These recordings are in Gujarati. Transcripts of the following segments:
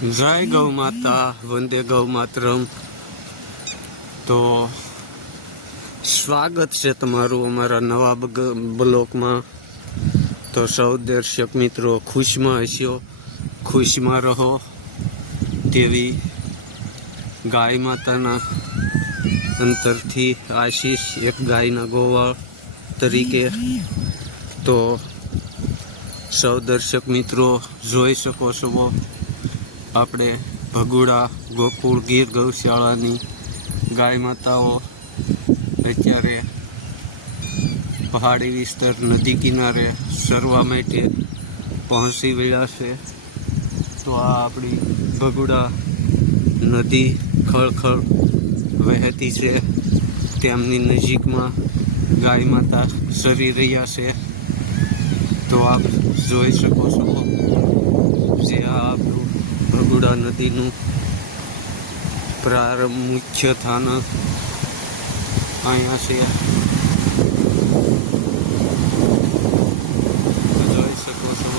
જય ગૌ માતા, વંદે ગૌ માતરમ. તો સ્વાગત છે તમારું અમારા નવા બ્લોકમાં. તો સૌ દર્શક મિત્રો, ખુશમાં હસ્યો ખુશમાં રહો તેવી ગાય માતાના અંતરથી આશીષ એક ગાયના ગોવાળ તરીકે. તો સૌ દર્શક મિત્રો, જોઈ શકો છો આપણે ભગુડા, ગોકુળ, ગીર ગૌશાળાની ગાય માતાઓ અત્યારે પહાડી વિસ્તાર નદી કિનારે સરવા માટે પહોંચી ગયા છે. તો આ આપણી ભગુડા નદી ખળખળ વહેતી છે. તેમની નજીકમાં ગાય માતા સરી રહ્યા છે. તો આપ જોઈ શકો છો. જે આ આપણું ભગુડા નદીનું પ્રારંભ મુખ્ય થાન અહીંયા છે. જોઈ શકો છો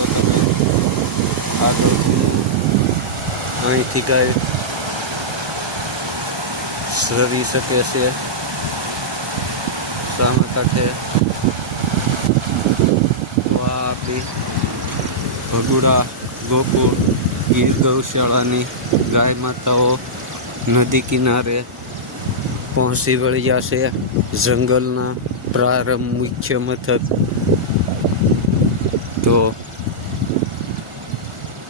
અહીંથી ગાય સરી શકે છે. સામે કાંઠે. ભગુડા. ગોકુળ, ગીર ગૌશાળાની ગાય માતાઓ નદી કિનારે પહોંચી વળ્યા છે. જંગલના પ્રારંભ મુખ્ય મથક. તો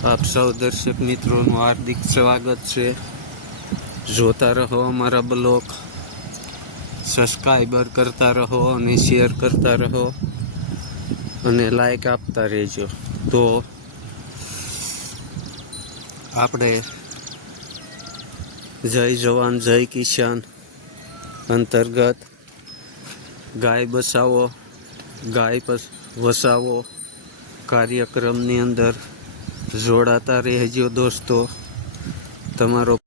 આપ સૌ દર્શક મિત્રોનું હાર્દિક સ્વાગત છે. જોતા રહો અમારા બ્લોગ. સબસ્ક્રાઈબર કરતા રહો અને શેર કરતા રહો. અને લાઈક આપતા રહેજો. તો આપણે જય જવાન, જય કિસાન. અંતર્ગત ગાય બસાવો, ગાય વસાવો કાર્યક્રમની અંદર જોડાતા રહેજો દોસ્તો. તમારો